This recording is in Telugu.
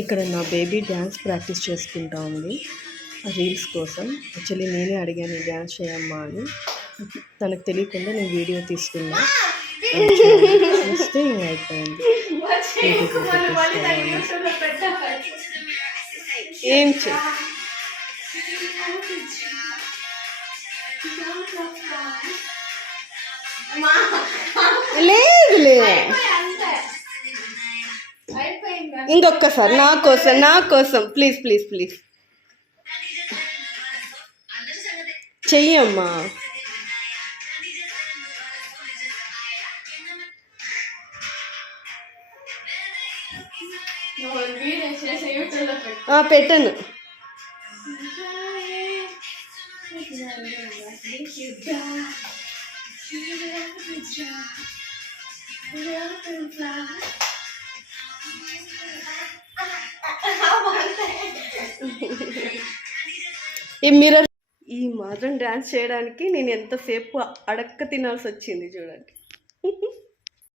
ఇక్కడ నా బేబీ డ్యాన్స్ ప్రాక్టీస్ చేసుకుంటా ఉంది రీల్స్ కోసం. యాక్చువల్లీ నేనే అడిగాను డ్యాన్స్ చేయమ్మా అని. తనకు తెలియకుండా నేను వీడియో తీసుకున్నా. చూస్తే ఇంకా అయిపోయింది. ఏం లేదులే, ఇంకొకసారి నా కోసం ప్లీజ్ ప్లీజ్ ప్లీజ్ చెయ్యమ్మా. పెట్టను. ఈ మిర్రర్ ఈ మాత్రం డ్యాన్స్ చేయడానికి నేను ఎంతసేపు అడక్క తినాల్సి వచ్చింది చూడండి.